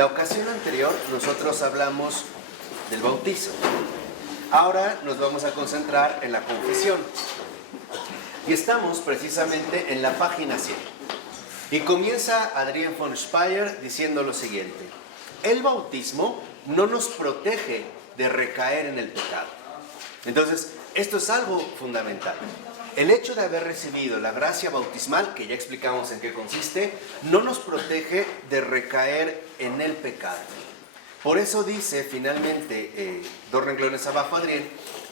La ocasión anterior nosotros hablamos del bautizo. Ahora nos vamos a concentrar en la confesión. Y estamos precisamente en la página 100. Y comienza Adrián von Speyer diciendo lo siguiente: el bautismo no nos protege de recaer en el pecado. Entonces, esto es algo fundamental. El hecho de haber recibido la gracia bautismal, que ya explicamos en qué consiste, no nos protege de recaer en el pecado. Por eso dice finalmente, dos renglones abajo, Adrián,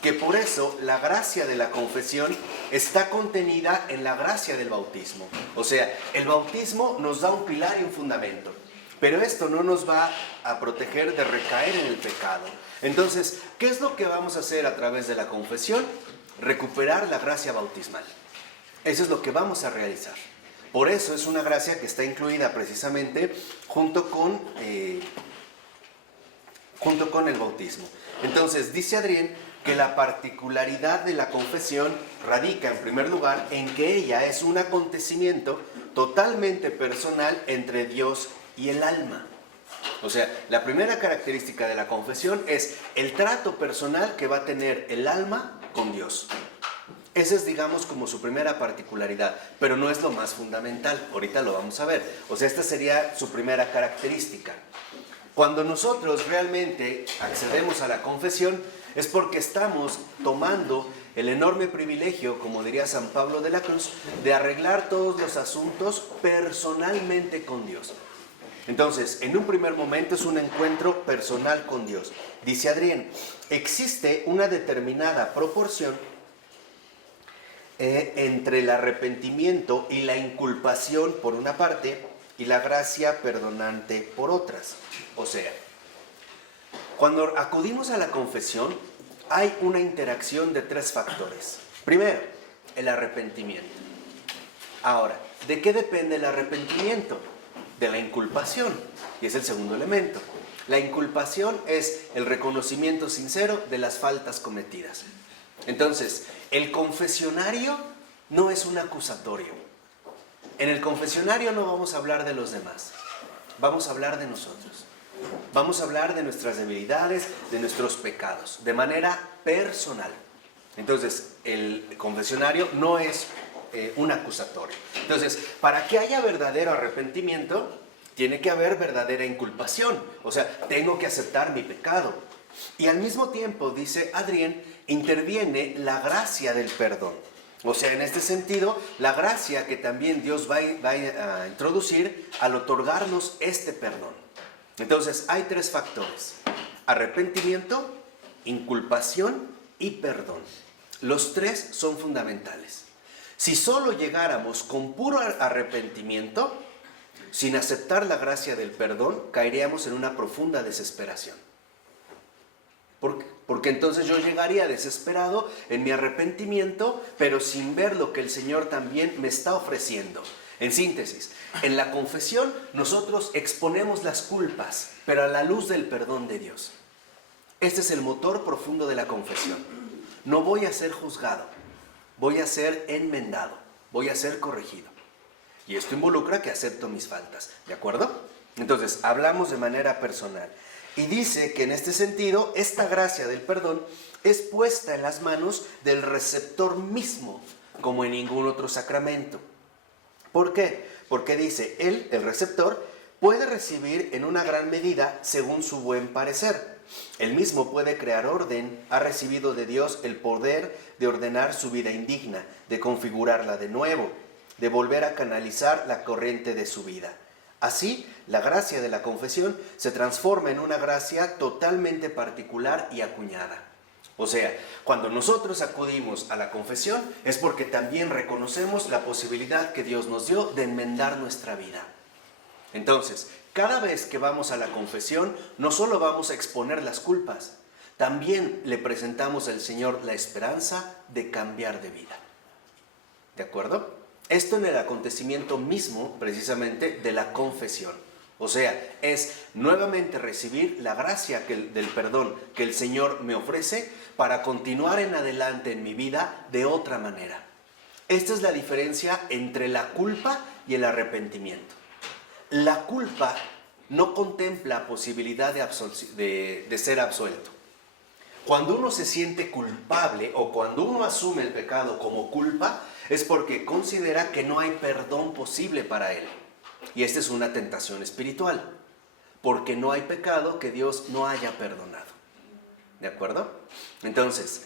que por eso la gracia de la confesión está contenida en la gracia del bautismo. O sea, el bautismo nos da un pilar y un fundamento, pero esto no nos va a proteger de recaer en el pecado. Entonces, ¿qué es lo que vamos a hacer a través de la confesión? Recuperar la gracia bautismal. Eso es lo que vamos a realizar. Por eso es una gracia que está incluida precisamente junto con el bautismo. Entonces, dice Adrián que la particularidad de la confesión radica, en primer lugar, en que ella es un acontecimiento totalmente personal entre Dios y el alma. O sea, la primera característica de la confesión es el trato personal que va a tener el alma con Dios. Esa es, digamos, como su primera particularidad, pero no es lo más fundamental. Ahorita lo vamos a ver. O sea, esta sería su primera característica. Cuando nosotros realmente accedemos a la confesión, es porque estamos tomando el enorme privilegio, como diría San Pablo de la Cruz, de arreglar todos los asuntos personalmente con Dios. Entonces, en un primer momento es un encuentro personal con Dios. Dice Adrián, existe una determinada proporción entre el arrepentimiento y la inculpación por una parte y la gracia perdonante por otras. O sea, cuando acudimos a la confesión, hay una interacción de tres factores. Primero, el arrepentimiento. Ahora, ¿de qué depende el arrepentimiento? De la inculpación, y es el segundo elemento. La inculpación es el reconocimiento sincero de las faltas cometidas. Entonces, el confesionario no es un acusatorio. En el confesionario no vamos a hablar de los demás, vamos a hablar de nosotros. Vamos a hablar de nuestras debilidades, de nuestros pecados, de manera personal. Entonces, el confesionario no es un acusatorio. Entonces, para que haya verdadero arrepentimiento, tiene que haber verdadera inculpación. O sea, tengo que aceptar mi pecado. Y al mismo tiempo, dice Adrián, interviene la gracia del perdón. O sea, en este sentido, la gracia que también Dios va a introducir al otorgarnos este perdón. Entonces, hay tres factores: arrepentimiento, inculpación y perdón. Los tres son fundamentales. Si solo llegáramos con puro arrepentimiento, sin aceptar la gracia del perdón, caeríamos en una profunda desesperación. ¿Por qué? Porque entonces yo llegaría desesperado en mi arrepentimiento, pero sin ver lo que el Señor también me está ofreciendo. En síntesis, en la confesión nosotros exponemos las culpas, pero a la luz del perdón de Dios. Este es el motor profundo de la confesión. No voy a ser juzgado, voy a ser enmendado, voy a ser corregido. Y esto involucra que acepto mis faltas, ¿de acuerdo? Entonces, hablamos de manera personal. Y dice que en este sentido, esta gracia del perdón es puesta en las manos del receptor mismo, como en ningún otro sacramento. ¿Por qué? Porque dice, él, el receptor, puede recibir en una gran medida según su buen parecer. Él mismo puede crear orden, ha recibido de Dios el poder de ordenar su vida indigna, de configurarla de nuevo, de volver a canalizar la corriente de su vida. Así, la gracia de la confesión se transforma en una gracia totalmente particular y acuñada. O sea, cuando nosotros acudimos a la confesión es porque también reconocemos la posibilidad que Dios nos dio de enmendar nuestra vida. Entonces, cada vez que vamos a la confesión, no solo vamos a exponer las culpas, también le presentamos al Señor la esperanza de cambiar de vida. ¿De acuerdo? Esto en el acontecimiento mismo, precisamente, de la confesión. O sea, es nuevamente recibir la gracia del perdón que el Señor me ofrece para continuar en adelante en mi vida de otra manera. Esta es la diferencia entre la culpa y el arrepentimiento. La culpa no contempla posibilidad de ser absuelto. Cuando uno se siente culpable o cuando uno asume el pecado como culpa, es porque considera que no hay perdón posible para él. Y esta es una tentación espiritual, porque no hay pecado que Dios no haya perdonado. ¿De acuerdo? Entonces,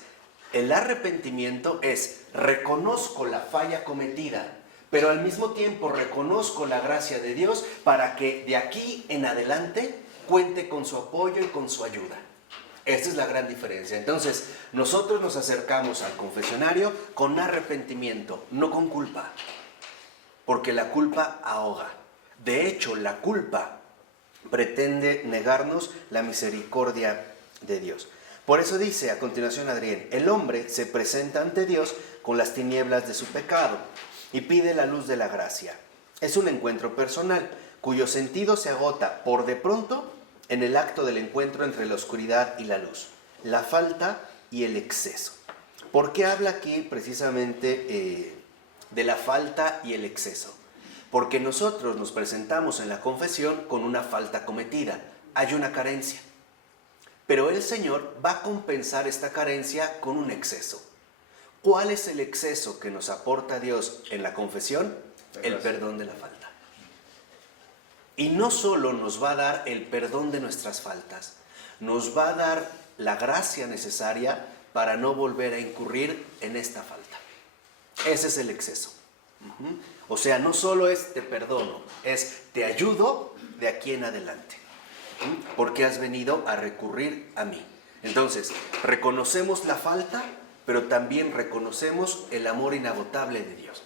el arrepentimiento es: reconozco la falla cometida, pero al mismo tiempo reconozco la gracia de Dios para que de aquí en adelante cuente con su apoyo y con su ayuda. Esta es la gran diferencia. Entonces, nosotros nos acercamos al confesionario con arrepentimiento, no con culpa, porque la culpa ahoga. De hecho, la culpa pretende negarnos la misericordia de Dios. Por eso dice a continuación Adrián: el hombre se presenta ante Dios con las tinieblas de su pecado y pide la luz de la gracia. Es un encuentro personal cuyo sentido se agota por de pronto en el acto del encuentro entre la oscuridad y la luz, la falta y el exceso. ¿Por qué habla aquí precisamente de la falta y el exceso? Porque nosotros nos presentamos en la confesión con una falta cometida, hay una carencia. Pero el Señor va a compensar esta carencia con un exceso. ¿Cuál es el exceso que nos aporta Dios en la confesión? El perdón de la falta. Y no solo nos va a dar el perdón de nuestras faltas, nos va a dar la gracia necesaria para no volver a incurrir en esta falta. Ese es el exceso. O sea, no solo es te perdono, es te ayudo de aquí en adelante, porque has venido a recurrir a mí. Entonces, reconocemos la falta, pero también reconocemos el amor inagotable de Dios.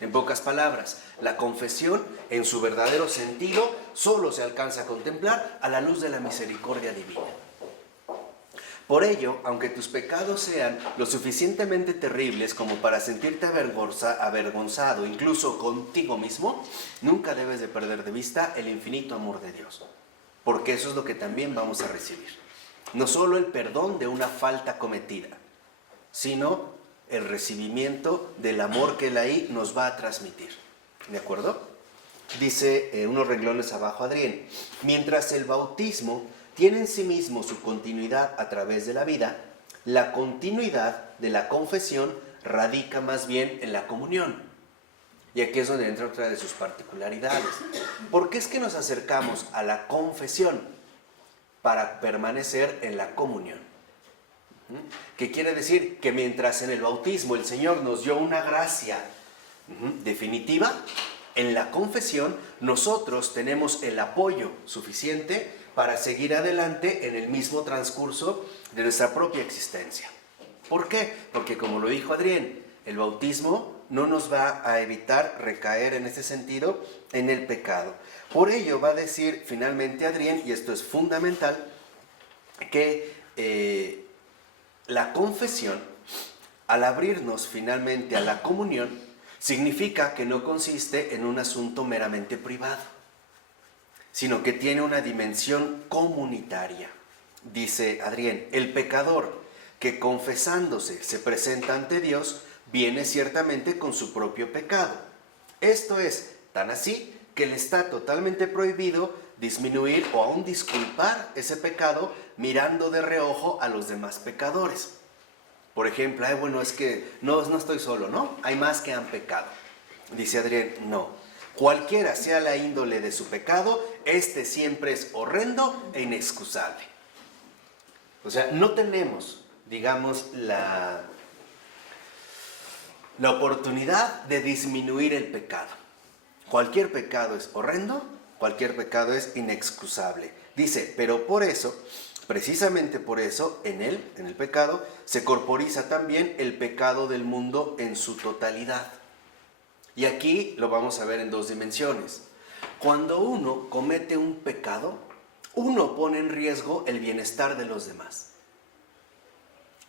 En pocas palabras, la confesión, en su verdadero sentido, solo se alcanza a contemplar a la luz de la misericordia divina. Por ello, aunque tus pecados sean lo suficientemente terribles como para sentirte avergonzado, incluso contigo mismo, nunca debes de perder de vista el infinito amor de Dios, porque eso es lo que también vamos a recibir. No solo el perdón de una falta cometida, sino el recibimiento del amor que Él ahí nos va a transmitir. ¿De acuerdo? Dice unos renglones abajo Adrián: mientras el bautismo tiene en sí mismo su continuidad a través de la vida, la continuidad de la confesión radica más bien en la comunión. Y aquí es donde entra otra de sus particularidades. ¿Por qué es que nos acercamos a la confesión? Para permanecer en la comunión. ¿Qué quiere decir? Que mientras en el bautismo el Señor nos dio una gracia definitiva, en la confesión nosotros tenemos el apoyo suficiente para seguir adelante en el mismo transcurso de nuestra propia existencia. ¿Por qué? Porque, como lo dijo Adrián, el bautismo no nos va a evitar recaer en ese sentido en el pecado. Por ello va a decir finalmente Adrián, y esto es fundamental, que la confesión, al abrirnos finalmente a la comunión, significa que no consiste en un asunto meramente privado, sino que tiene una dimensión comunitaria. Dice Adrián: el pecador que confesándose se presenta ante Dios viene ciertamente con su propio pecado. Esto es tan así que le está totalmente prohibido disminuir o aún disculpar ese pecado mirando de reojo a los demás pecadores. Por ejemplo, bueno, es que no estoy solo, ¿no? Hay más que han pecado. Dice Adrián: no. Cualquiera sea la índole de su pecado, este siempre es horrendo e inexcusable. O sea, no tenemos, digamos, la oportunidad de disminuir el pecado. Cualquier pecado es horrendo, cualquier pecado es inexcusable. Dice, pero por eso, precisamente por eso, en el pecado, se corporiza también el pecado del mundo en su totalidad. Y aquí lo vamos a ver en dos dimensiones. Cuando uno comete un pecado, uno pone en riesgo el bienestar de los demás.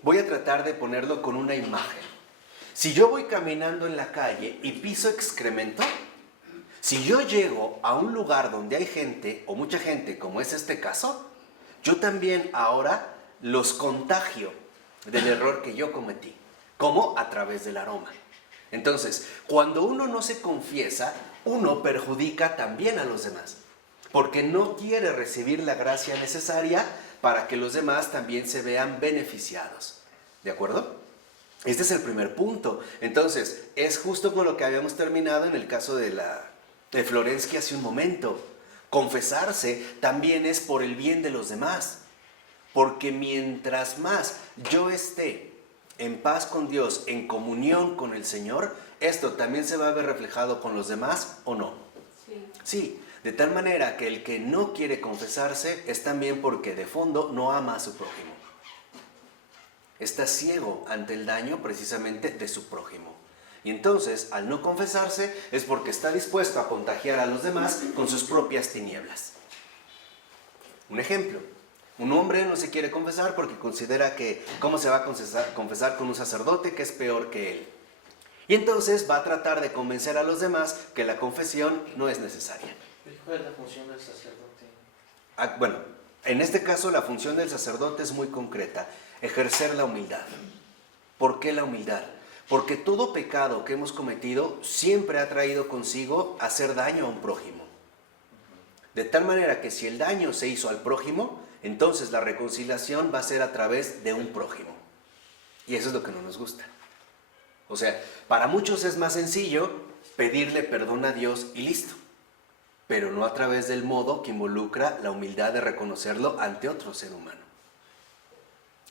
Voy a tratar de ponerlo con una imagen. Si yo voy caminando en la calle y piso excremento, si yo llego a un lugar donde hay gente, o mucha gente, como es este caso, yo también ahora los contagio del error que yo cometí. ¿Cómo? A través del aroma. Entonces, cuando uno no se confiesa, uno perjudica también a los demás. porque no quiere recibir la gracia necesaria para que los demás también se vean beneficiados. ¿De acuerdo? Este es el primer punto. Entonces, es justo con lo que habíamos terminado en el caso de Florensky hace un momento. Confesarse también es por el bien de los demás. Porque mientras más yo esté en paz con Dios, en comunión con el Señor, esto también se va a ver reflejado con los demás, ¿o no? Sí. Sí, de tal manera que el que no quiere confesarse es también porque de fondo no ama a su prójimo. Está ciego ante el daño precisamente de su prójimo. Y entonces, al no confesarse, es porque está dispuesto a contagiar a los demás con sus propias tinieblas. Un ejemplo. Un hombre no se quiere confesar porque considera que ¿cómo se va a confesar con un sacerdote que es peor que él? Y entonces va a tratar de convencer a los demás que la confesión no es necesaria. ¿Cuál es la función del sacerdote? Bueno, en este caso la función del sacerdote es muy concreta. Ejercer la humildad. ¿Por qué la humildad? Porque todo pecado que hemos cometido siempre ha traído consigo hacer daño a un prójimo. De tal manera que si el daño se hizo al prójimo, entonces la reconciliación va a ser a través de un prójimo. Y eso es lo que no nos gusta. O sea, para muchos es más sencillo pedirle perdón a Dios y listo. Pero no a través del modo que involucra la humildad de reconocerlo ante otro ser humano.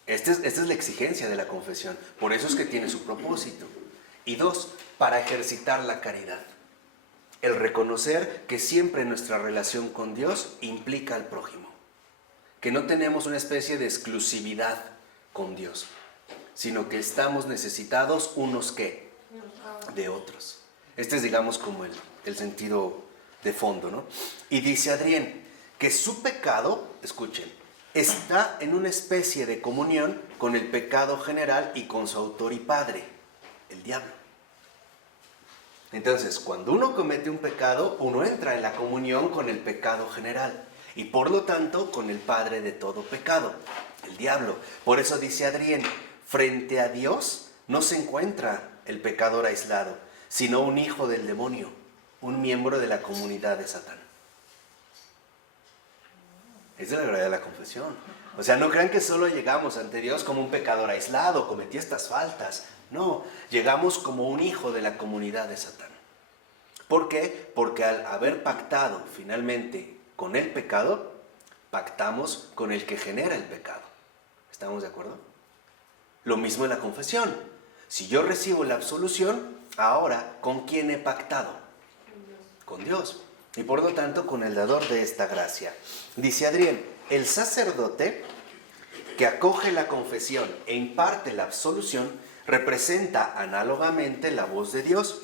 Esta es la exigencia de la confesión. Por eso es que tiene su propósito. Y 2, para ejercitar la caridad. El reconocer que siempre nuestra relación con Dios implica al prójimo. Que no tenemos una especie de exclusividad con Dios, sino que estamos necesitados unos ¿qué? De otros. Este es, digamos, como el sentido de fondo, ¿no? Y dice Adrián que su pecado, escuchen, está en una especie de comunión con el pecado general y con su autor y padre, el diablo. Entonces, cuando uno comete un pecado, uno entra en la comunión con el pecado general y por lo tanto con el padre de todo pecado, el diablo. Por eso dice Adrián, frente a Dios no se encuentra el pecador aislado, sino un hijo del demonio, un miembro de la comunidad de Satán. Esa es la verdad de la confesión. O sea, no crean que solo llegamos ante Dios como un pecador aislado, cometí estas faltas. No, llegamos como un hijo de la comunidad de Satán. ¿Por qué? Porque al haber pactado finalmente con el pecado, pactamos con el que genera el pecado. ¿Estamos de acuerdo? Lo mismo en la confesión. Si yo recibo la absolución, ahora, ¿con quién he pactado? Con Dios. Y por lo tanto, con el dador de esta gracia. Dice Adrián, el sacerdote que acoge la confesión e imparte la absolución, representa análogamente la voz de Dios,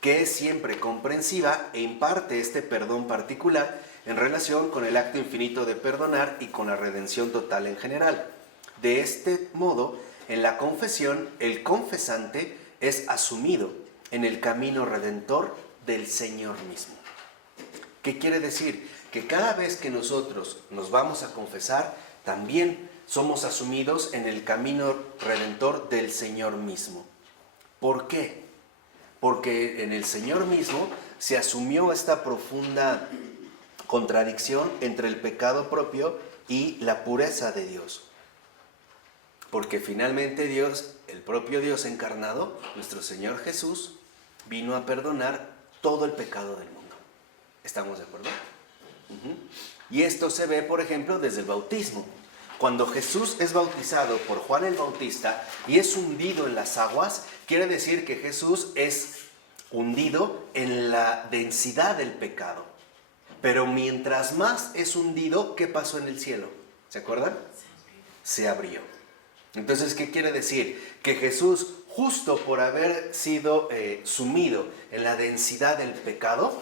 que es siempre comprensiva e imparte este perdón particular en relación con el acto infinito de perdonar y con la redención total en general. De este modo, en la confesión, el confesante es asumido en el camino redentor del Señor mismo. ¿Qué quiere decir? Que cada vez que nosotros nos vamos a confesar, también somos asumidos en el camino redentor del Señor mismo. ¿Por qué? Porque en el Señor mismo se asumió esta profunda contradicción entre el pecado propio y la pureza de Dios. Porque finalmente Dios, el propio Dios encarnado, nuestro Señor Jesús, vino a perdonar todo el pecado del mundo. ¿Estamos de acuerdo? Y esto se ve, por ejemplo, desde el bautismo. Cuando Jesús es bautizado por Juan el Bautista y es hundido en las aguas, quiere decir que Jesús es hundido en la densidad del pecado. Pero mientras más es hundido, ¿qué pasó en el cielo? ¿Se acuerdan? Se abrió. Entonces, ¿qué quiere decir? Que Jesús, justo por haber sido sumido en la densidad del pecado,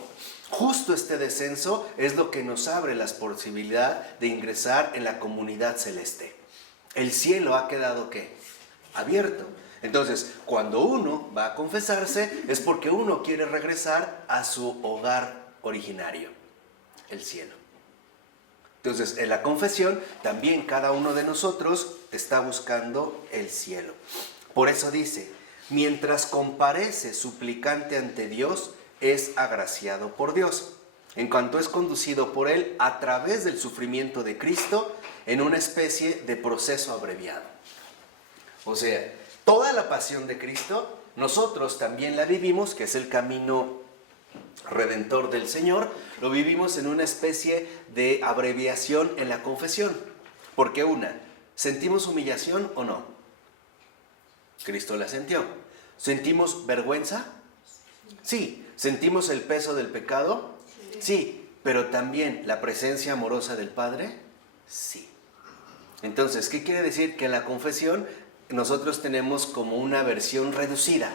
justo este descenso es lo que nos abre la posibilidad de ingresar en la comunidad celeste. El cielo ha quedado, ¿qué? Abierto. Entonces, cuando uno va a confesarse, es porque uno quiere regresar a su hogar originario, el cielo. Entonces, en la confesión, también cada uno de nosotros está buscando el cielo. Por eso dice, mientras comparece suplicante ante Dios, es agraciado por Dios. en cuanto es conducido por Él a través del sufrimiento de Cristo en una especie de proceso abreviado. O sea, toda la pasión de Cristo, nosotros también la vivimos, que es el camino redentor del Señor, lo vivimos en una especie de abreviación en la confesión. Porque ¿sentimos humillación o no? Cristo la sintió. ¿Sentimos vergüenza? Sí. ¿Sentimos el peso del pecado? Sí. ¿Pero también la presencia amorosa del Padre? Sí. Entonces, ¿qué quiere decir? Que en la confesión nosotros tenemos como una versión reducida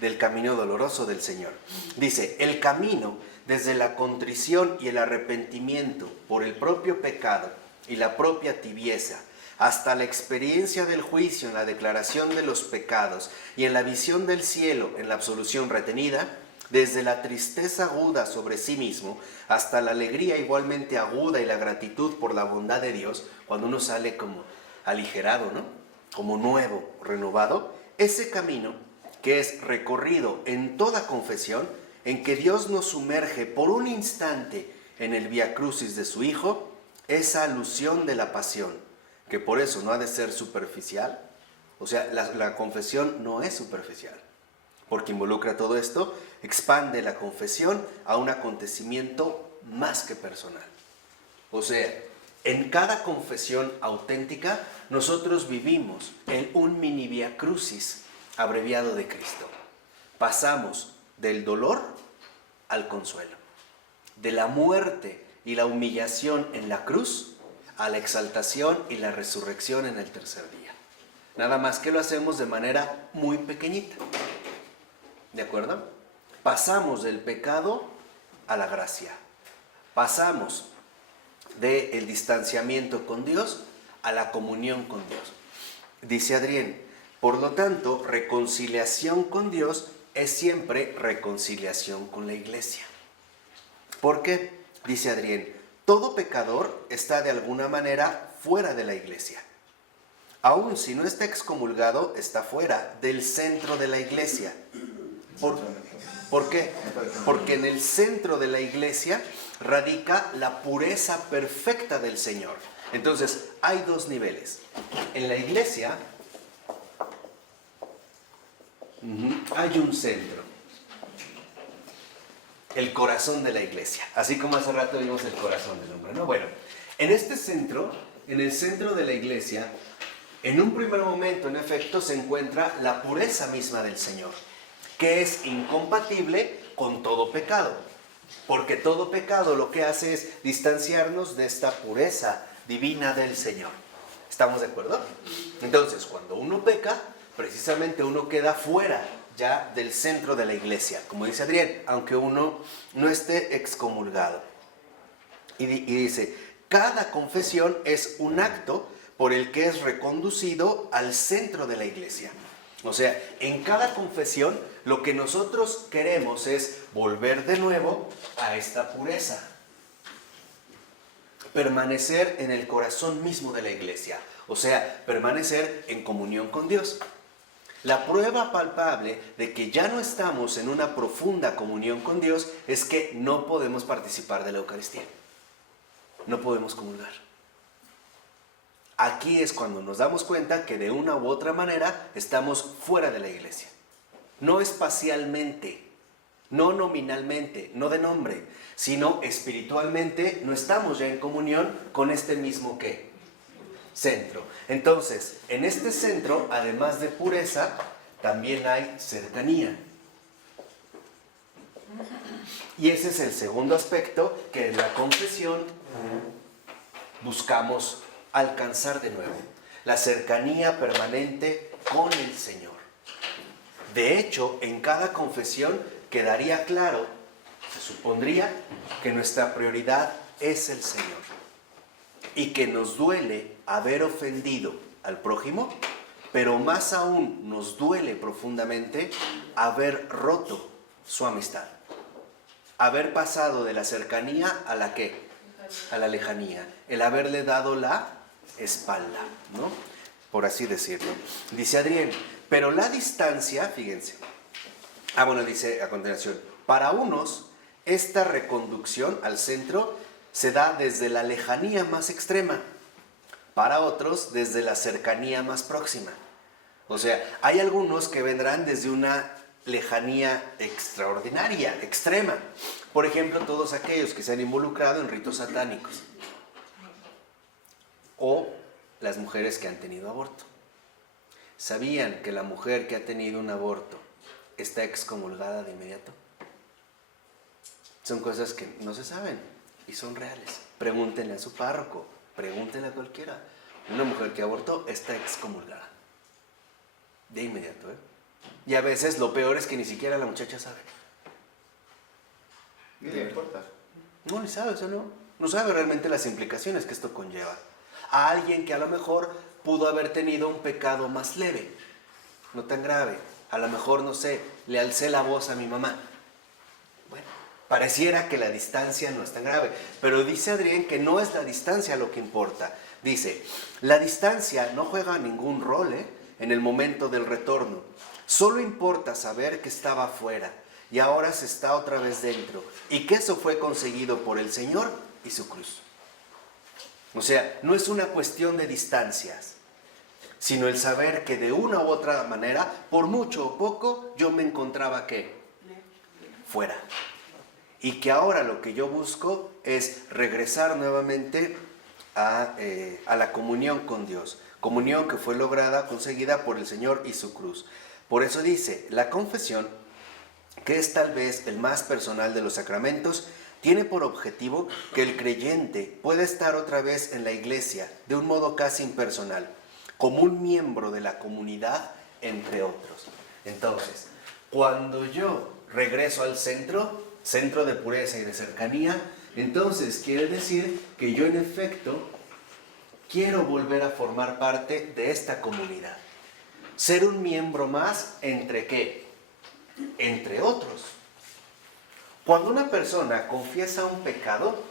del camino doloroso del Señor. Dice, el camino desde la contrición y el arrepentimiento por el propio pecado y la propia tibieza, hasta la experiencia del juicio en la declaración de los pecados y en la visión del cielo en la absolución retenida, desde la tristeza aguda sobre sí mismo hasta la alegría igualmente aguda y la gratitud por la bondad de Dios, cuando uno sale como aligerado, ¿no? Como nuevo, renovado, ese camino que es recorrido en toda confesión, en que Dios nos sumerge por un instante en el Vía Crucis de su Hijo, esa alusión de la pasión, que por eso no ha de ser superficial. O sea, la confesión no es superficial, porque involucra todo esto, expande la confesión a un acontecimiento más que personal. O sea, en cada confesión auténtica, nosotros vivimos en un mini Vía Crucis abreviado de Cristo. Pasamos del dolor al consuelo, de la muerte y la humillación en la cruz a la exaltación y la resurrección en el tercer día. Nada más que lo hacemos de manera muy pequeñita. ¿De acuerdo? Pasamos del pecado a la gracia. Pasamos del distanciamiento con Dios a la comunión con Dios. Dice Adrián, por lo tanto, reconciliación con Dios es siempre reconciliación con la iglesia. ¿Por qué? Dice Adrián, todo pecador está de alguna manera fuera de la iglesia. Aun si no está excomulgado, está fuera del centro de la iglesia. ¿Por qué? Porque en el centro de la iglesia radica la pureza perfecta del Señor. Entonces, hay dos niveles. En la iglesia hay un centro, el corazón de la iglesia, así como hace rato vimos el corazón del hombre, ¿no? Bueno, en este centro, en el centro de la iglesia, en un primer momento, en efecto, se encuentra la pureza misma del Señor, que es incompatible con todo pecado, porque todo pecado lo que hace es distanciarnos de esta pureza divina del Señor. ¿Estamos de acuerdo? Entonces, cuando uno peca, precisamente uno queda fuera ya del centro de la iglesia, como dice Adrián, aunque uno no esté excomulgado. Y dice, cada confesión es un acto por el que es reconducido al centro de la iglesia. O sea, en cada confesión lo que nosotros queremos es volver de nuevo a esta pureza, permanecer en el corazón mismo de la iglesia, o sea, permanecer en comunión con Dios. La prueba palpable de que ya no estamos en una profunda comunión con Dios es que no podemos participar de la Eucaristía. No podemos comulgar. Aquí es cuando nos damos cuenta que de una u otra manera estamos fuera de la iglesia. No espacialmente, no nominalmente, no de nombre, sino espiritualmente no estamos ya en comunión con este mismo ¿qué? Centro. Entonces, en este centro, además de pureza, también hay cercanía. Y ese es el segundo aspecto que en la confesión buscamos alcanzar de nuevo. La cercanía permanente con el Señor. De hecho, en cada confesión quedaría claro, se supondría, que nuestra prioridad es el Señor. Y que nos duele haber ofendido al prójimo, pero más aún nos duele profundamente haber roto su amistad. Haber pasado de la cercanía a la ¿qué? A la lejanía. El haberle dado la espalda, ¿no? Por así decirlo. Dice Adrián, pero la distancia, fíjense. Dice a continuación, para unos Esta reconducción al centro se da desde la lejanía más extrema, para otros desde la cercanía más próxima. O sea, hay algunos que vendrán desde una lejanía extraordinaria, extrema. Por ejemplo, todos aquellos que se han involucrado en ritos satánicos. O las mujeres que han tenido aborto. ¿Sabían que la mujer que ha tenido un aborto está excomulgada de inmediato? Son cosas que no se saben y son reales. Pregúntenle a su párroco, pregúntenle a cualquiera. Una mujer que abortó está excomulgada. De inmediato, ¿eh? Y a veces lo peor es que ni siquiera la muchacha sabe. Ni le importa. No, ni sabe, eso no. No sabe realmente las implicaciones que esto conlleva. A alguien que a lo mejor pudo haber tenido un pecado más leve, no tan grave. A lo mejor, no sé, le alcé la voz a mi mamá. Bueno, pareciera que la distancia no es tan grave. Pero dice Adrián que no es la distancia lo que importa. Dice, la distancia no juega ningún rol, en el momento del retorno. Solo importa saber que estaba afuera y ahora se está otra vez dentro. Y que eso fue conseguido por el Señor y su cruz. O sea, no es una cuestión de distancias, sino el saber que de una u otra manera, por mucho o poco, yo me encontraba ¿qué? Fuera. Y que ahora lo que yo busco es regresar nuevamente a la comunión con Dios. Comunión que fue lograda, conseguida por el Señor y su cruz. Por eso dice, la confesión, que es tal vez el más personal de los sacramentos, tiene por objetivo que el creyente pueda estar otra vez en la iglesia de un modo casi impersonal, como un miembro de la comunidad, entre otros. Entonces, cuando yo regreso al centro de pureza y de cercanía, entonces quiere decir que yo en efecto quiero volver a formar parte de esta comunidad. Ser un miembro más, ¿entre qué? Entre otros. Cuando una persona confiesa un pecado,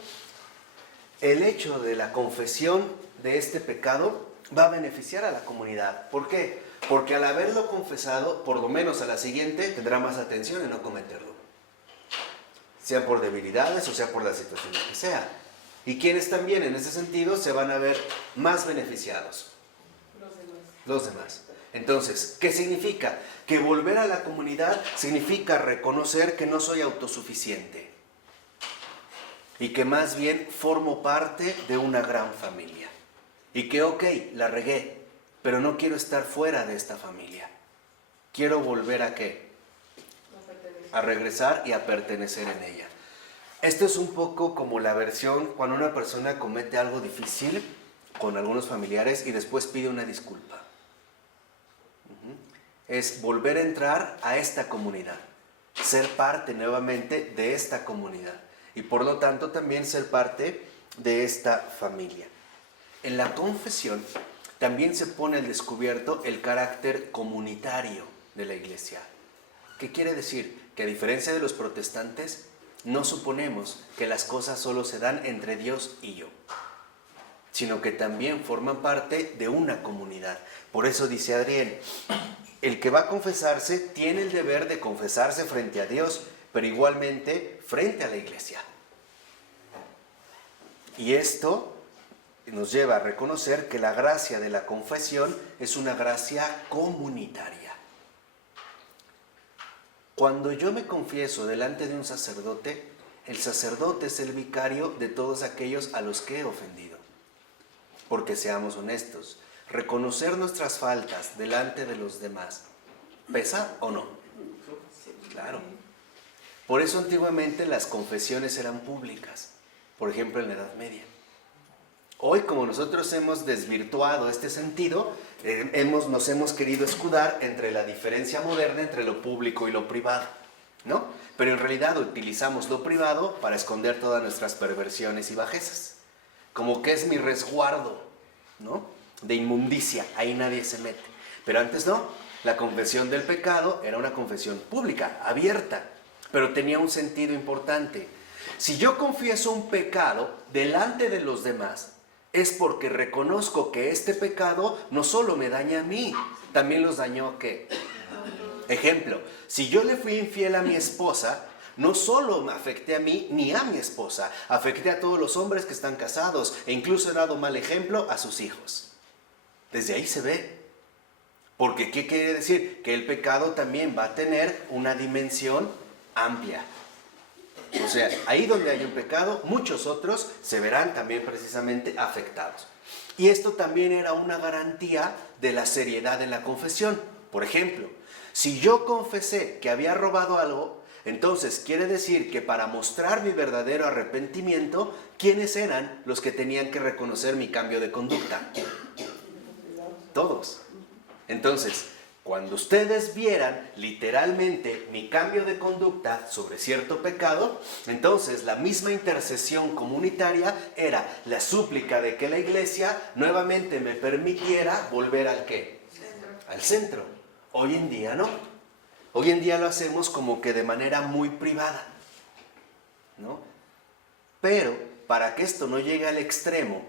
el hecho de la confesión de este pecado va a beneficiar a la comunidad. ¿Por qué? Porque al haberlo confesado, por lo menos a la siguiente, tendrá más atención en no cometerlo. Sea por debilidades o sea por la situación que sea. Y quienes también en ese sentido se van a ver más beneficiados. Los demás. Entonces, ¿qué significa? Que volver a la comunidad significa reconocer que no soy autosuficiente y que más bien formo parte de una gran familia. Y que, ok, la regué, pero no quiero estar fuera de esta familia. Quiero volver a ¿qué? A regresar y a pertenecer en ella. Esto es un poco como la versión cuando una persona comete algo difícil con algunos familiares y después pide una disculpa. Es volver a entrar a esta comunidad, ser parte nuevamente de esta comunidad y por lo tanto también ser parte de esta familia. En la confesión también se pone al descubierto el carácter comunitario de la iglesia. ¿Qué quiere decir? Que a diferencia de los protestantes, no suponemos que las cosas solo se dan entre Dios y yo, sino que también forman parte de una comunidad. Por eso dice Adrián, el que va a confesarse tiene el deber de confesarse frente a Dios, pero igualmente frente a la iglesia. Y esto nos lleva a reconocer que la gracia de la confesión es una gracia comunitaria. Cuando yo me confieso delante de un sacerdote, el sacerdote es el vicario de todos aquellos a los que he ofendido. Porque seamos honestos, reconocer nuestras faltas delante de los demás, ¿pesa o no? Claro. Por eso antiguamente las confesiones eran públicas, por ejemplo en la Edad Media. Hoy, como nosotros hemos desvirtuado este sentido, nos hemos querido escudar entre la diferencia moderna entre lo público y lo privado, ¿no? Pero en realidad utilizamos lo privado para esconder todas nuestras perversiones y bajezas. Como que es mi resguardo, ¿no? De inmundicia, ahí nadie se mete. Pero antes no, la confesión del pecado era una confesión pública, abierta, pero tenía un sentido importante. Si yo confieso un pecado delante de los demás, es porque reconozco que este pecado no solo me daña a mí, también los dañó ¿qué? Ejemplo, si yo le fui infiel a mi esposa, no solo me afecté a mí ni a mi esposa, afecté a todos los hombres que están casados e incluso he dado mal ejemplo a sus hijos. Desde ahí se ve. Porque ¿qué quiere decir? Que el pecado también va a tener una dimensión amplia. O sea, ahí donde hay un pecado, muchos otros se verán también precisamente afectados. Y esto también era una garantía de la seriedad en la confesión. Por ejemplo, si yo confesé que había robado algo, entonces quiere decir que para mostrar mi verdadero arrepentimiento, ¿quiénes eran los que tenían que reconocer mi cambio de conducta? Todos. Entonces, cuando ustedes vieran literalmente mi cambio de conducta sobre cierto pecado, entonces la misma intercesión comunitaria era la súplica de que la iglesia nuevamente me permitiera volver ¿al qué? Al centro. Hoy en día no. Hoy en día lo hacemos como que de manera muy privada, ¿no? Pero para que esto no llegue al extremo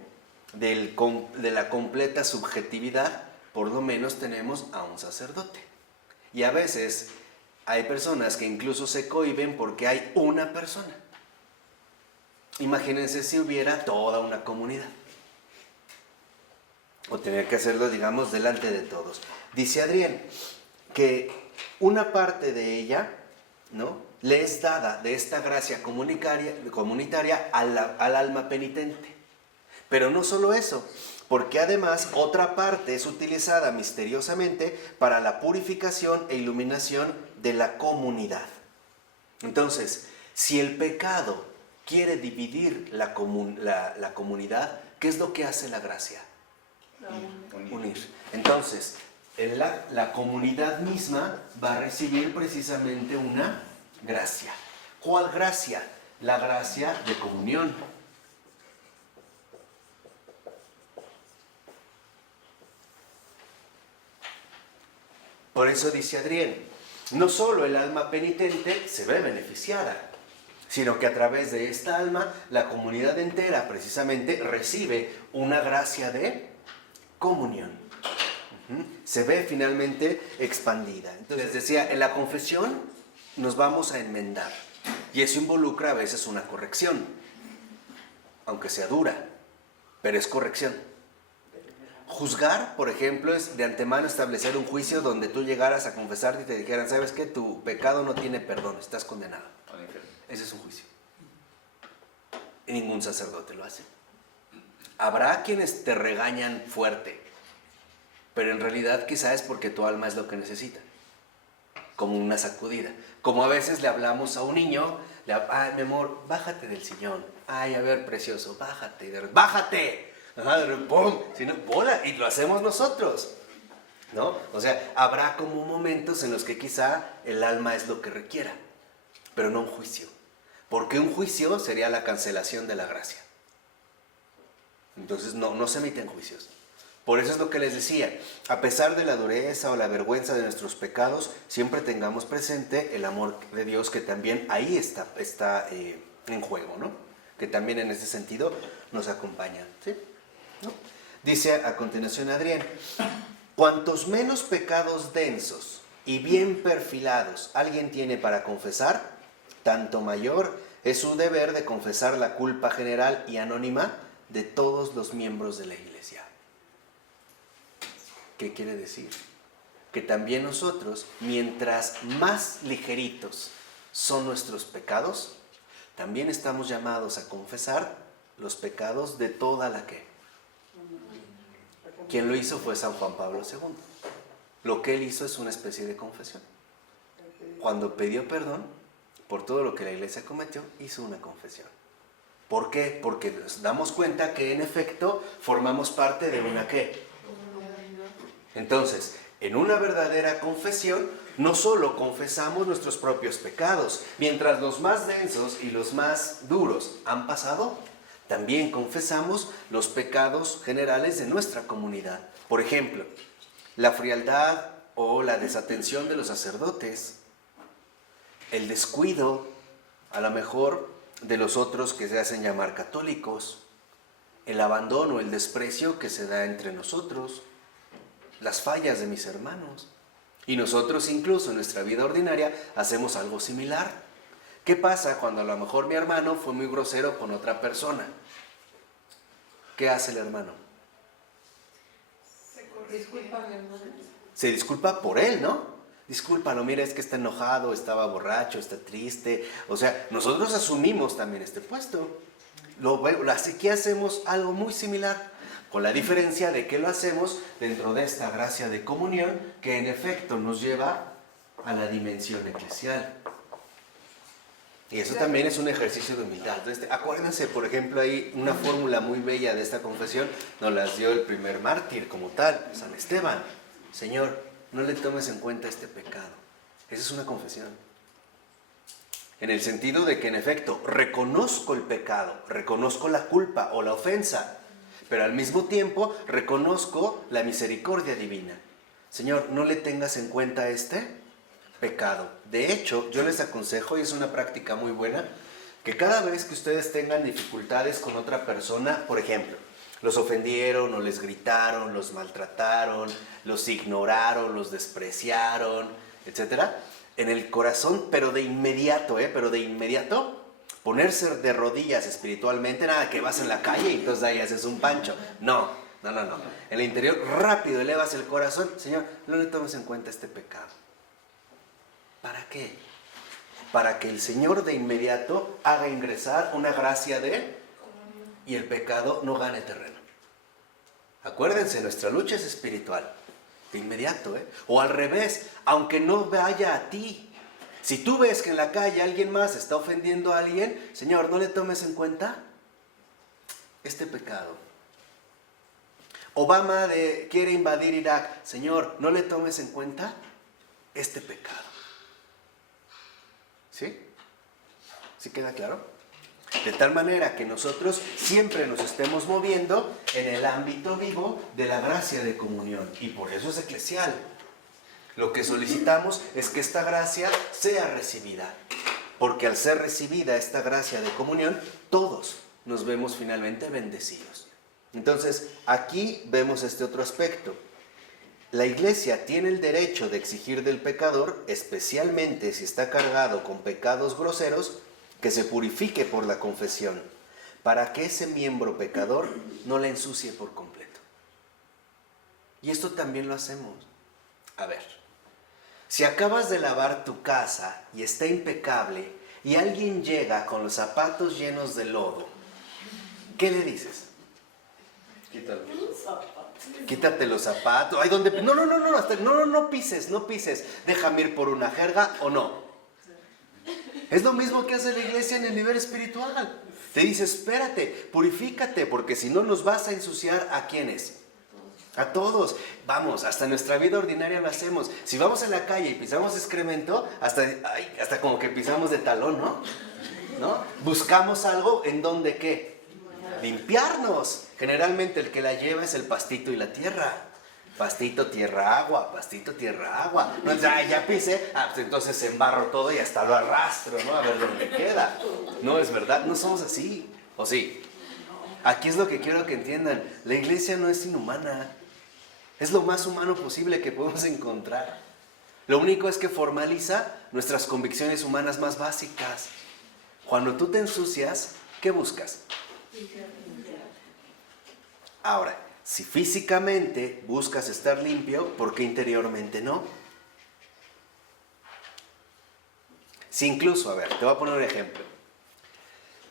de la completa subjetividad, por lo menos tenemos a un sacerdote. Y a veces hay personas que incluso se cohíben porque hay una persona. Imagínense si hubiera toda una comunidad. O tener que hacerlo, digamos, delante de todos. Dice Adrián que una parte de ella, ¿no?, le es dada de esta gracia comunitaria al alma penitente. Pero no solo eso, porque además otra parte es utilizada misteriosamente para la purificación e iluminación de la comunidad. Entonces, si el pecado quiere dividir la comunidad, ¿qué es lo que hace la gracia? Unir. Entonces, la comunidad misma va a recibir precisamente una gracia. ¿Cuál gracia? La gracia de comunión. Por eso dice Adrián, no solo el alma penitente se ve beneficiada, sino que a través de esta alma la comunidad entera precisamente recibe una gracia de comunión. Se ve finalmente expandida. Entonces les decía, en la confesión nos vamos a enmendar y eso involucra a veces una corrección, aunque sea dura, pero es corrección. Juzgar, por ejemplo, es de antemano establecer un juicio donde tú llegaras a confesarte y te dijeran, ¿sabes qué? Tu pecado no tiene perdón, estás condenado. Ese es un juicio. Y ningún sacerdote lo hace. Habrá quienes te regañan fuerte, pero en realidad quizá es porque tu alma es lo que necesita. Como una sacudida. Como a veces le hablamos a un niño, ay, mi amor, bájate del sillón. Ay, a ver, precioso, bájate. ¡Bájate! Ajá, ¡pum! Si no, bola, y lo hacemos nosotros, ¿no? O sea, habrá como momentos en los que quizá el alma es lo que requiera, pero no un juicio. Porque un juicio sería la cancelación de la gracia. Entonces no se emiten juicios. Por eso es lo que les decía, a pesar de la dureza o la vergüenza de nuestros pecados, siempre tengamos presente el amor de Dios que también ahí está en juego, ¿no? Que también en ese sentido nos acompaña, ¿sí? ¿No? Dice a continuación Adrián, cuantos menos pecados densos y bien perfilados alguien tiene para confesar, tanto mayor es su deber de confesar la culpa general y anónima de todos los miembros de la iglesia. ¿Qué quiere decir? Que también nosotros, mientras más ligeritos son nuestros pecados, también estamos llamados a confesar los pecados de toda la que. Quien lo hizo fue San Juan Pablo II. Lo que él hizo es una especie de confesión. Cuando pidió perdón por todo lo que la iglesia cometió, hizo una confesión. ¿Por qué? Porque nos damos cuenta que en efecto formamos parte de una ¿qué? Entonces, en una verdadera confesión, no solo confesamos nuestros propios pecados, mientras los más densos y los más duros han pasado, también confesamos los pecados generales de nuestra comunidad. Por ejemplo, la frialdad o la desatención de los sacerdotes, el descuido, a lo mejor, de los otros que se hacen llamar católicos, el abandono, el desprecio que se da entre nosotros, las fallas de mis hermanos. Y nosotros incluso en nuestra vida ordinaria hacemos algo similar. ¿Qué pasa cuando a lo mejor mi hermano fue muy grosero con otra persona? ¿Qué hace el hermano? Discúlpame, hermano. Se disculpa por él, ¿no? Discúlpalo, mira, es que está enojado, estaba borracho, está triste. O sea, nosotros asumimos también este puesto. Así que hacemos algo muy similar, con la diferencia de que lo hacemos dentro de esta gracia de comunión que en efecto nos lleva a la dimensión eclesial. Y eso también es un ejercicio de humildad. Entonces, acuérdense, por ejemplo, hay una fórmula muy bella de esta confesión, nos las dio el primer mártir como tal, San Esteban. Señor, no le tomes en cuenta este pecado. Esa es una confesión. En el sentido de que, en efecto, reconozco el pecado, reconozco la culpa o la ofensa, pero al mismo tiempo reconozco la misericordia divina. Señor, no le tengas en cuenta este pecado. De hecho, yo les aconsejo, y es una práctica muy buena, que cada vez que ustedes tengan dificultades con otra persona, por ejemplo, los ofendieron o les gritaron, los maltrataron, los ignoraron, los despreciaron, etc., en el corazón, pero de inmediato, ponerse de rodillas espiritualmente, nada que vas en la calle y entonces ahí haces un pancho. No. En el interior, rápido elevas el corazón. Señor, no le tomes en cuenta este pecado. ¿Para qué? Para que el Señor de inmediato haga ingresar una gracia y el pecado no gane terreno. Acuérdense, nuestra lucha es espiritual. De inmediato, O al revés, aunque no vaya a ti. Si tú ves que en la calle alguien más está ofendiendo a alguien, Señor, no le tomes en cuenta este pecado. Obama quiere invadir Irak. Señor, no le tomes en cuenta este pecado. ¿Sí? ¿Sí queda claro? De tal manera que nosotros siempre nos estemos moviendo en el ámbito vivo de la gracia de comunión. Y por eso es eclesial. Lo que solicitamos es que esta gracia sea recibida. Porque al ser recibida esta gracia de comunión, todos nos vemos finalmente bendecidos. Entonces, aquí vemos este otro aspecto. La Iglesia tiene el derecho de exigir del pecador, especialmente si está cargado con pecados groseros, que se purifique por la confesión, para que ese miembro pecador no la ensucie por completo. Y esto también lo hacemos. A ver, si acabas de lavar tu casa y está impecable, y alguien llega con los zapatos llenos de lodo, ¿qué le dices? Quítate los zapatos. Ay, ¿dónde? No pises. Déjame ir por una jerga o no. Es lo mismo que hace la Iglesia en el nivel espiritual. Te dice, espérate, purifícate, porque si no nos vas a ensuciar, ¿a quiénes? A todos. Vamos, hasta en nuestra vida ordinaria lo hacemos. Si vamos a la calle y pisamos excremento, hasta como que pisamos de talón, ¿no? Buscamos algo en donde, ¿qué? Limpiarnos. Generalmente el que la lleva es el pastito y la tierra. Pastito, tierra, agua. Pastito, tierra, agua. No, ya pisé, pues entonces embarro todo y hasta lo arrastro, ¿no? A ver dónde queda. No, es verdad, no somos así. ¿O sí? Aquí es lo que quiero que entiendan. La Iglesia no es inhumana. Es lo más humano posible que podemos encontrar. Lo único es que formaliza nuestras convicciones humanas más básicas. Cuando tú te ensucias, ¿qué buscas? Ahora, si físicamente buscas estar limpio, ¿por qué interiormente no? Si incluso, a ver, te voy a poner un ejemplo.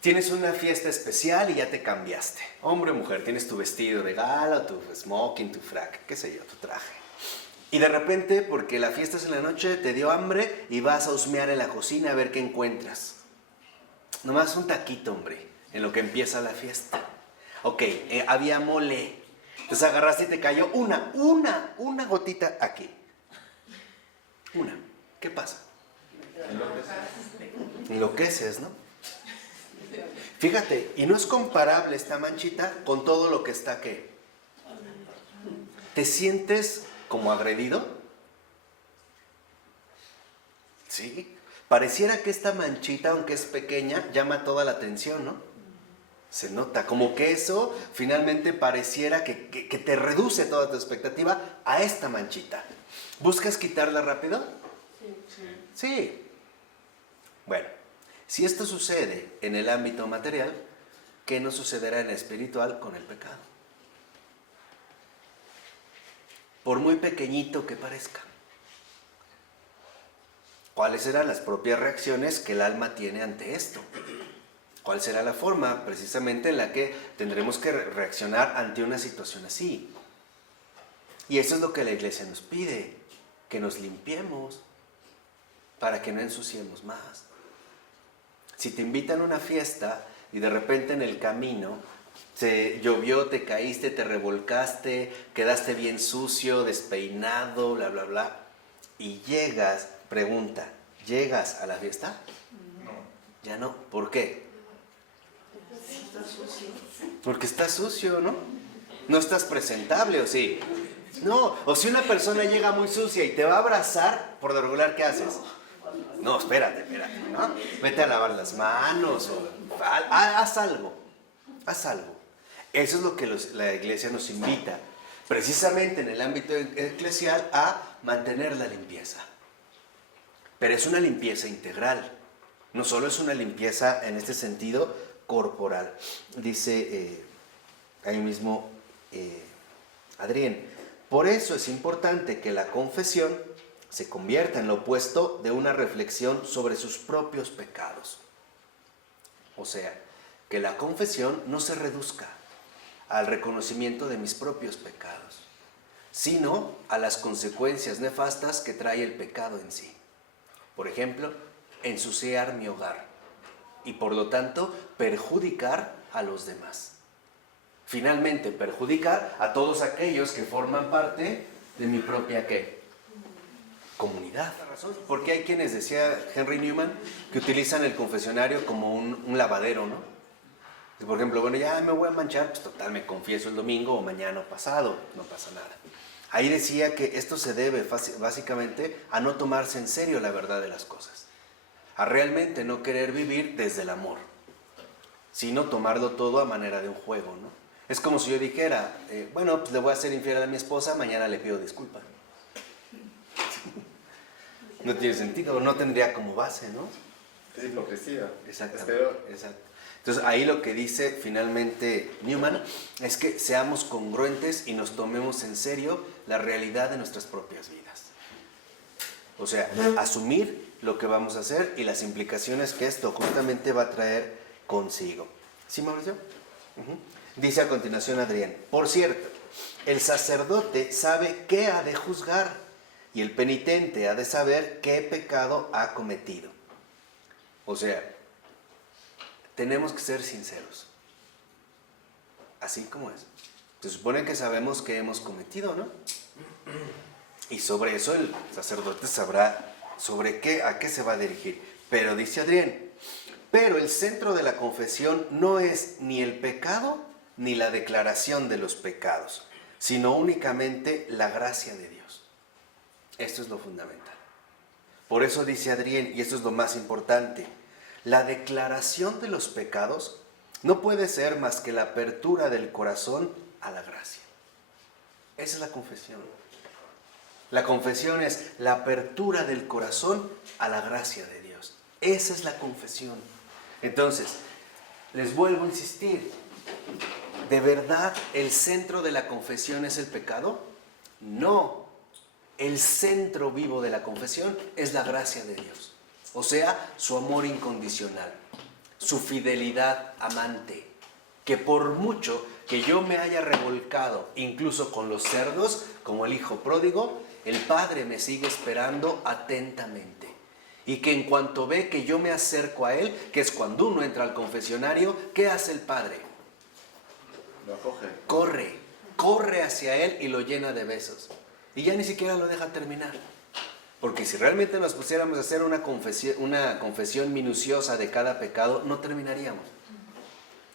Tienes una fiesta especial y ya te cambiaste. Hombre o mujer, tienes tu vestido de gala, tu smoking, tu frac, qué sé yo, tu traje. Y de repente, porque la fiesta es en la noche, te dio hambre y vas a husmear en la cocina a ver qué encuentras. Nomás un taquito, hombre, en lo que empieza la fiesta. Ok, había mole. Entonces agarraste y te cayó una gotita aquí. Una. ¿Qué pasa? Enloqueces, ¿no? Fíjate, y no es comparable esta manchita con todo lo que está aquí. ¿Te sientes como agredido? Sí. Pareciera que esta manchita, aunque es pequeña, llama toda la atención, ¿no? Se nota, como que eso finalmente pareciera que te reduce toda tu expectativa a esta manchita. ¿Buscas quitarla rápido? Sí. Bueno, Si esto sucede en el ámbito material, ¿qué no sucederá en el espiritual con el pecado? Por muy pequeñito que parezca. ¿Cuáles serán las propias reacciones que el alma tiene ante esto? ¿Cuál será la forma precisamente en la que tendremos que reaccionar ante una situación así? Y eso es lo que la iglesia nos pide, que nos limpiemos para que no ensuciemos más. Si te invitan a una fiesta y de repente en el camino llovió, te caíste, te revolcaste, quedaste bien sucio, despeinado, bla, bla, bla, y llegas, pregunta, ¿llegas a la fiesta? No. Ya no. ¿Por qué? Está sucio. Porque estás sucio, ¿no? No estás presentable, ¿o sí? No, o si una persona llega muy sucia y te va a abrazar, por lo regular, ¿qué haces? No, espérate, ¿no? Vete a lavar las manos, o haz algo, haz algo. Eso es lo que la iglesia nos invita, precisamente en el ámbito eclesial, a mantener la limpieza. Pero es una limpieza integral, no solo es una limpieza en este sentido corporal. Dice ahí mismo Adrián, por eso es importante que la confesión se convierta en lo opuesto de una reflexión sobre sus propios pecados. O sea, que la confesión no se reduzca al reconocimiento de mis propios pecados, sino a las consecuencias nefastas que trae el pecado en sí. Por ejemplo, ensuciar mi hogar y por lo tanto perjudicar a los demás. Finalmente, perjudicar a todos aquellos que forman parte de mi propia ¿qué? Comunidad. Porque hay quienes, decía Henry Newman, que utilizan el confesionario como un lavadero, ¿no? Por ejemplo, bueno, ya me voy a manchar, pues total, me confieso el domingo o mañana o pasado, no pasa nada. Ahí decía que esto se debe básicamente a no tomarse en serio la verdad de las cosas, a realmente no querer vivir desde el amor, sino tomarlo todo a manera de un juego, ¿no? Es como si yo dijera, bueno, pues le voy a ser infiel a mi esposa, mañana le pido disculpas. No tiene sentido, no tendría como base, ¿no? Es hipocresía. Exactamente. Exacto. Entonces ahí lo que dice finalmente Newman es que seamos congruentes y nos tomemos en serio la realidad de nuestras propias vidas. O sea, asumir lo que vamos a hacer y las implicaciones que esto justamente va a traer consigo. ¿Sí, Mauricio? Dice a continuación Adrián, por cierto, el sacerdote sabe qué ha de juzgar y el penitente ha de saber qué pecado ha cometido. O sea, tenemos que ser sinceros, así como es. Se supone que sabemos que hemos cometido, ¿no? Y sobre eso el sacerdote sabrá a qué se va a dirigir. Pero dice Adrián, pero el centro de la confesión no es ni el pecado ni la declaración de los pecados, sino únicamente la gracia de Dios. Esto es lo fundamental. Por eso dice Adrián, y esto es lo más importante, la declaración de los pecados no puede ser más que la apertura del corazón a la gracia. Esa es la confesión. La confesión es la apertura del corazón a la gracia de Dios. Esa es la confesión. Entonces, les vuelvo a insistir, ¿de verdad el centro de la confesión es el pecado? No. El centro vivo de la confesión es la gracia de Dios. O sea, su amor incondicional, su fidelidad amante, que por mucho que yo me haya revolcado, incluso con los cerdos, como el hijo pródigo, el Padre me sigue esperando atentamente. Y que en cuanto ve que yo me acerco a Él, que es cuando uno entra al confesionario, ¿qué hace el Padre? Lo acoge. Corre hacia Él y lo llena de besos. Y ya ni siquiera lo deja terminar. Porque si realmente nos pusiéramos a hacer una confesión minuciosa de cada pecado, no terminaríamos.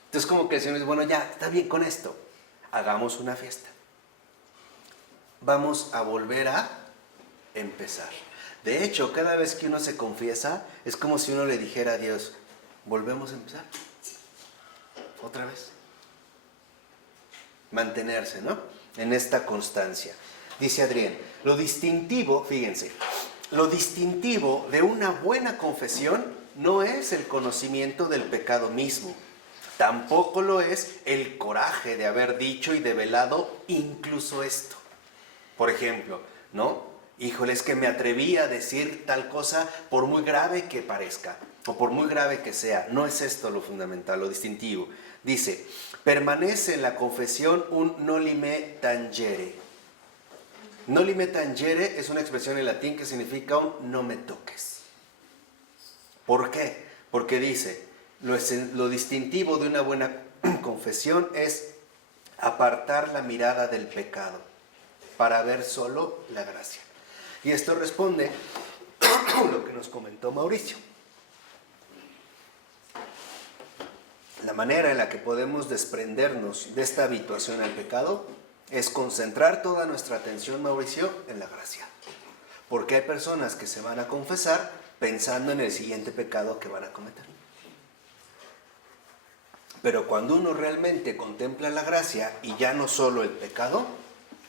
Entonces como que el Señor dice, bueno, ya, está bien con esto. Hagamos una fiesta. Vamos a volver a empezar. De hecho, cada vez que uno se confiesa, es como si uno le dijera a Dios, volvemos a empezar. Otra vez. Mantenerse, ¿no? En esta constancia. Dice Adrián, lo distintivo, fíjense, lo distintivo de una buena confesión no es el conocimiento del pecado mismo. Tampoco lo es el coraje de haber dicho y develado incluso esto. Por ejemplo, ¿no? Híjole, es que me atreví a decir tal cosa por muy grave que parezca o por muy grave que sea. No es esto lo fundamental, lo distintivo. Dice, permanece en la confesión un noli me tangere. Noli me tangere es una expresión en latín que significa un no me toques. ¿Por qué? Porque dice, lo distintivo de una buena confesión es apartar la mirada del pecado para ver solo la gracia. Y esto responde a lo que nos comentó Mauricio. La manera en la que podemos desprendernos de esta habituación al pecado es concentrar toda nuestra atención, Mauricio, en la gracia. Porque hay personas que se van a confesar pensando en el siguiente pecado que van a cometer. Pero cuando uno realmente contempla la gracia y ya no solo el pecado,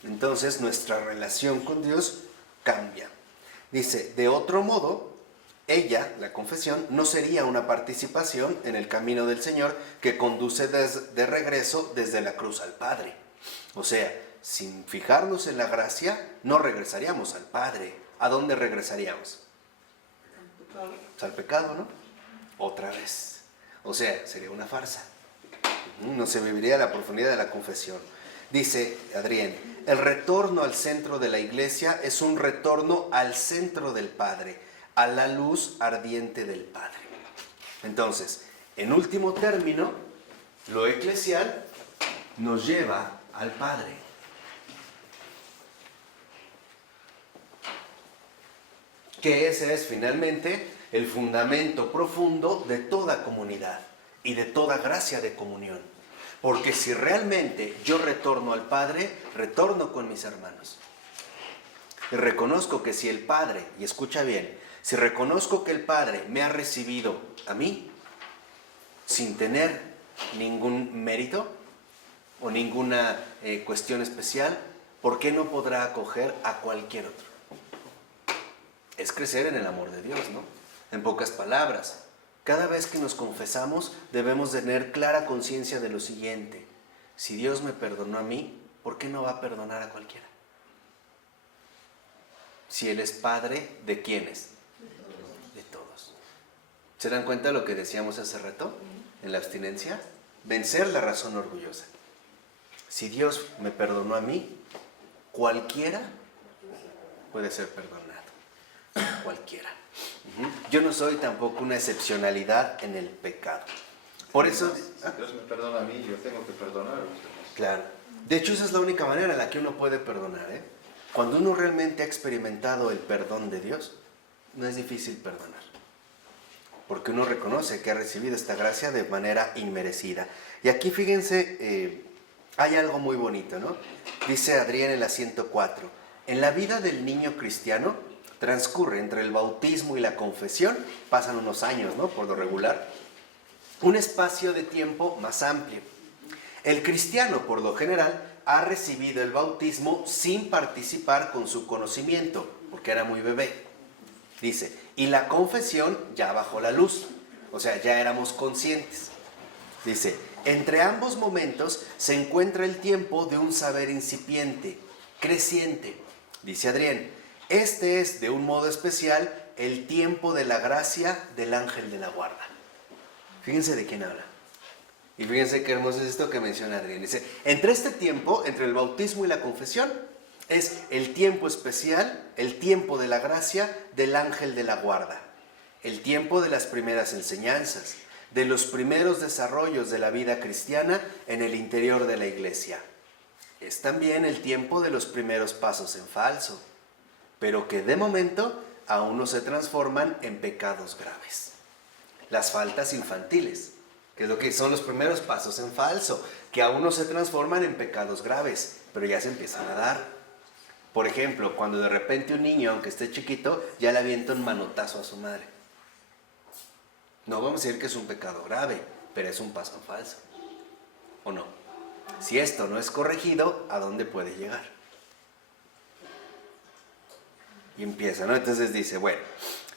entonces nuestra relación con Dios cambia. Dice, de otro modo, ella, la confesión, no sería una participación en el camino del Señor que conduce de regreso desde la cruz al Padre. O sea, sin fijarnos en la gracia, no regresaríamos al Padre. ¿A dónde regresaríamos? Al pecado, ¿no? Otra vez. O sea, sería una farsa. No se viviría la profundidad de la confesión. Dice Adrián, el retorno al centro de la iglesia es un retorno al centro del Padre, a la luz ardiente del Padre. Entonces, en último término, lo eclesial nos lleva al Padre. Que ese es finalmente el fundamento profundo de toda comunidad y de toda gracia de comunión. Porque si realmente yo retorno al Padre, retorno con mis hermanos. Y reconozco que si el Padre, y escucha bien, si reconozco que el Padre me ha recibido a mí, sin tener ningún mérito o ninguna cuestión especial, ¿por qué no podrá acoger a cualquier otro? Es crecer en el amor de Dios, ¿no? En pocas palabras, cada vez que nos confesamos debemos tener clara conciencia de lo siguiente. Si Dios me perdonó a mí, ¿por qué no va a perdonar a cualquiera? Si Él es Padre, ¿de quiénes? De todos. ¿Se dan cuenta de lo que decíamos hace rato en la abstinencia? Vencer la razón orgullosa. Si Dios me perdonó a mí, cualquiera puede ser perdonado. Cualquiera. Yo no soy tampoco una excepcionalidad en el pecado. Por eso... Si Dios me perdona a mí, yo tengo que perdonar a los demás. Claro. De hecho, esa es la única manera en la que uno puede perdonar, ¿eh? Cuando uno realmente ha experimentado el perdón de Dios, no es difícil perdonar. Porque uno reconoce que ha recibido esta gracia de manera inmerecida. Y aquí, fíjense, hay algo muy bonito, ¿no? Dice Adrián en la 104. En la vida del niño cristiano transcurre entre el bautismo y la confesión, pasan unos años, ¿no? Por lo regular, un espacio de tiempo más amplio. El cristiano, por lo general, ha recibido el bautismo sin participar con su conocimiento, porque era muy bebé. Dice, y la confesión ya bajo la luz, o sea, ya éramos conscientes. Dice, entre ambos momentos se encuentra el tiempo de un saber incipiente, creciente. Dice Adrián, este es, de un modo especial, el tiempo de la gracia del ángel de la guarda. Fíjense de quién habla. Y fíjense qué hermoso es esto que menciona Adrián. Dice, entre este tiempo, entre el bautismo y la confesión, es el tiempo especial, el tiempo de la gracia del ángel de la guarda. El tiempo de las primeras enseñanzas, de los primeros desarrollos de la vida cristiana en el interior de la iglesia. Es también el tiempo de los primeros pasos en falso, pero que de momento aún no se transforman en pecados graves. Las faltas infantiles, que es lo que son los primeros pasos en falso, que aún no se transforman en pecados graves, pero ya se empiezan a dar. Por ejemplo, cuando de repente un niño, aunque esté chiquito, ya le avienta un manotazo a su madre. No vamos a decir que es un pecado grave, pero es un paso en falso. ¿O no? Si esto no es corregido, ¿a dónde puede llegar? Y empieza, ¿no? Entonces dice, bueno,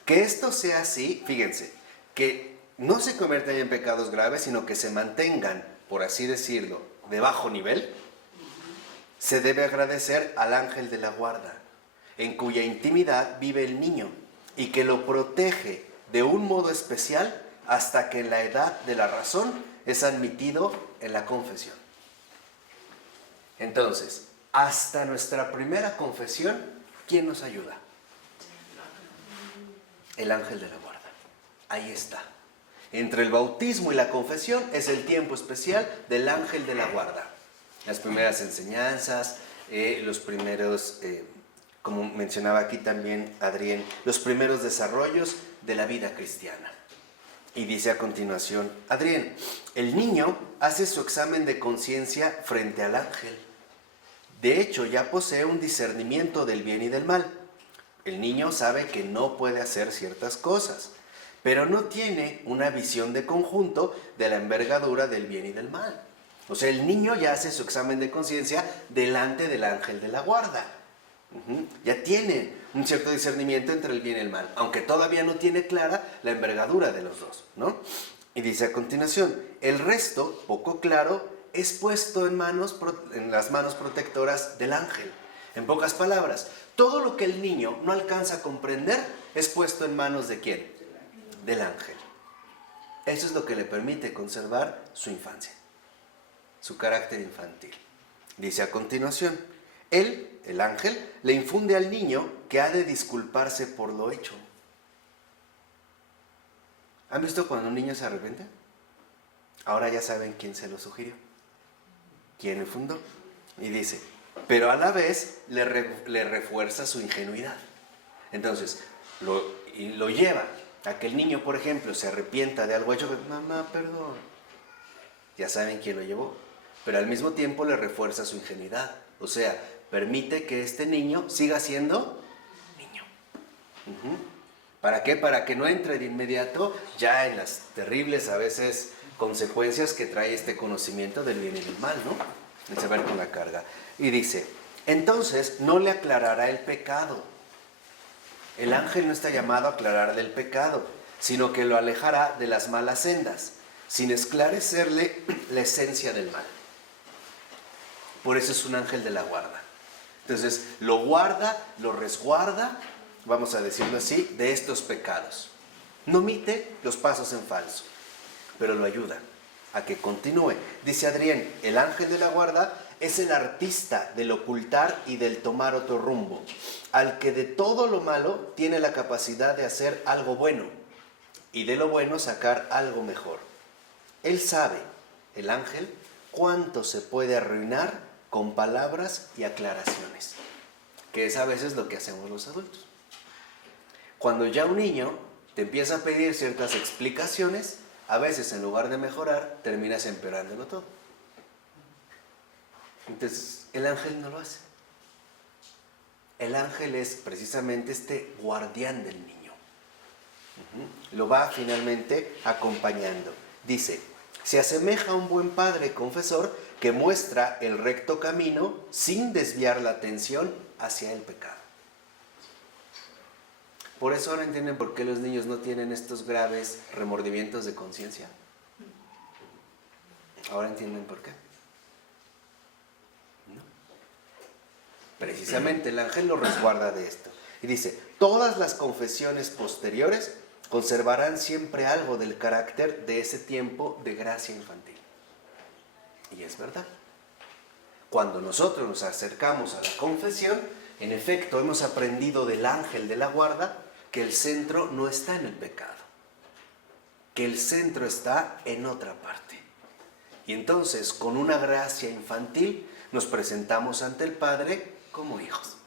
que esto sea así, fíjense, que no se conviertan en pecados graves, sino que se mantengan, por así decirlo, de bajo nivel, se debe agradecer al ángel de la guarda, en cuya intimidad vive el niño y que lo protege de un modo especial hasta que en la edad de la razón es admitido en la confesión. Entonces, hasta nuestra primera confesión, ¿quién nos ayuda? El ángel de la guarda. Ahí está. Entre el bautismo y la confesión es el tiempo especial del ángel de la guarda. Las primeras enseñanzas, los primeros, como mencionaba aquí también Adrián, los primeros desarrollos de la vida cristiana. Y dice a continuación, Adrián, el niño hace su examen de conciencia frente al ángel. De hecho, ya posee un discernimiento del bien y del mal. El niño sabe que no puede hacer ciertas cosas, pero no tiene una visión de conjunto de la envergadura del bien y del mal. O sea, el niño ya hace su examen de conciencia delante del ángel de la guarda. Ya tiene un cierto discernimiento entre el bien y el mal, aunque todavía no tiene clara la envergadura de los dos, ¿no? Y dice a continuación, el resto, poco claro, es puesto en las manos protectoras del ángel. En pocas palabras, todo lo que el niño no alcanza a comprender es puesto en manos ¿de quién? Del ángel. Eso es lo que le permite conservar su infancia, su carácter infantil. Dice a continuación, él, el ángel, le infunde al niño que ha de disculparse por lo hecho. ¿Han visto cuando un niño se arrepiente? Ahora ya saben quién se lo sugirió, quién le fundó. Y dice, pero a la vez le refuerza su ingenuidad. Entonces, lo lleva a que el niño, por ejemplo, se arrepienta de algo hecho, mamá, perdón. Ya saben quién lo llevó. Pero al mismo tiempo le refuerza su ingenuidad. O sea, permite que este niño siga siendo niño. ¿Para qué? Para que no entre de inmediato ya en las terribles, a veces, consecuencias que trae este conocimiento del bien y del mal, ¿no? El saber con la carga. Y dice, entonces no le aclarará el pecado. El ángel no está llamado a aclararle el pecado, sino que lo alejará de las malas sendas, sin esclarecerle la esencia del mal. Por eso es un ángel de la guarda. Entonces, lo guarda, lo resguarda, vamos a decirlo así, de estos pecados. No omite los pasos en falso, pero lo ayuda a que continúe. Dice Adrián, el ángel de la guarda es el artista del ocultar y del tomar otro rumbo, al que de todo lo malo tiene la capacidad de hacer algo bueno y de lo bueno sacar algo mejor. Él sabe, el ángel, cuánto se puede arruinar con palabras y aclaraciones, que es a veces lo que hacemos los adultos. Cuando ya un niño te empieza a pedir ciertas explicaciones, a veces en lugar de mejorar, terminas empeorándolo todo. Entonces, el ángel no lo hace. El ángel es precisamente este guardián del niño. Lo va finalmente acompañando. Dice, se asemeja a un buen padre confesor que muestra el recto camino sin desviar la atención hacia el pecado. Por eso ahora entienden por qué los niños no tienen estos graves remordimientos de conciencia. Ahora entienden por qué. ¿No? Precisamente el ángel lo resguarda de esto. Y dice, todas las confesiones posteriores conservarán siempre algo del carácter de ese tiempo de gracia infantil. Y es verdad. Cuando nosotros nos acercamos a la confesión, en efecto hemos aprendido del ángel de la guarda que el centro no está en el pecado, que el centro está en otra parte. Y entonces, con una gracia infantil, nos presentamos ante el Padre como hijos.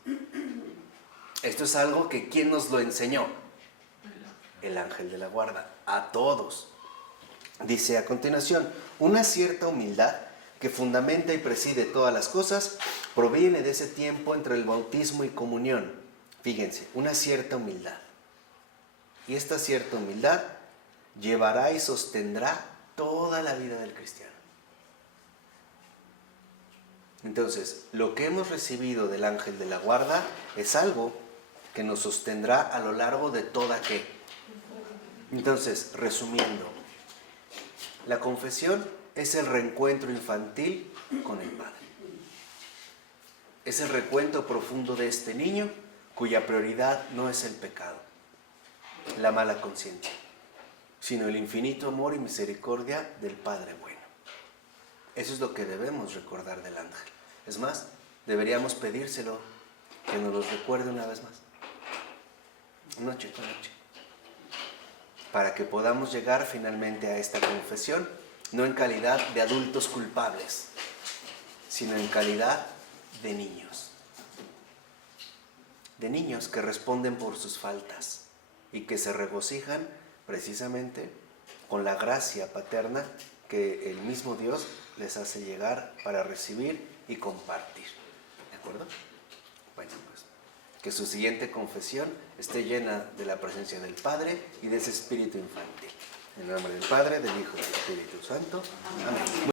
Esto es algo que ¿quién nos lo enseñó? El ángel de la guarda, a todos. Dice a continuación, una cierta humildad que fundamenta y preside todas las cosas proviene de ese tiempo entre el bautismo y comunión. Fíjense, una cierta humildad. Y esta cierta humildad llevará y sostendrá toda la vida del cristiano. Entonces, lo que hemos recibido del ángel de la guarda es algo que nos sostendrá a lo largo de toda ¿qué? Entonces, resumiendo, la confesión es el reencuentro infantil con el Padre. Es el recuento profundo de este niño cuya prioridad no es el pecado, la mala conciencia, sino el infinito amor y misericordia del Padre bueno. Eso es lo que debemos recordar del ángel. Es más, deberíamos pedírselo, que nos lo recuerde una vez más. Noche con noche. Para que podamos llegar finalmente a esta confesión, no en calidad de adultos culpables, sino en calidad de niños. De niños que responden por sus faltas y que se regocijan precisamente con la gracia paterna que el mismo Dios les hace llegar para recibir y compartir. ¿De acuerdo? Bueno, pues que su siguiente confesión esté llena de la presencia del Padre y de ese espíritu infantil. En el nombre del Padre, del Hijo y del Espíritu Santo. Amén.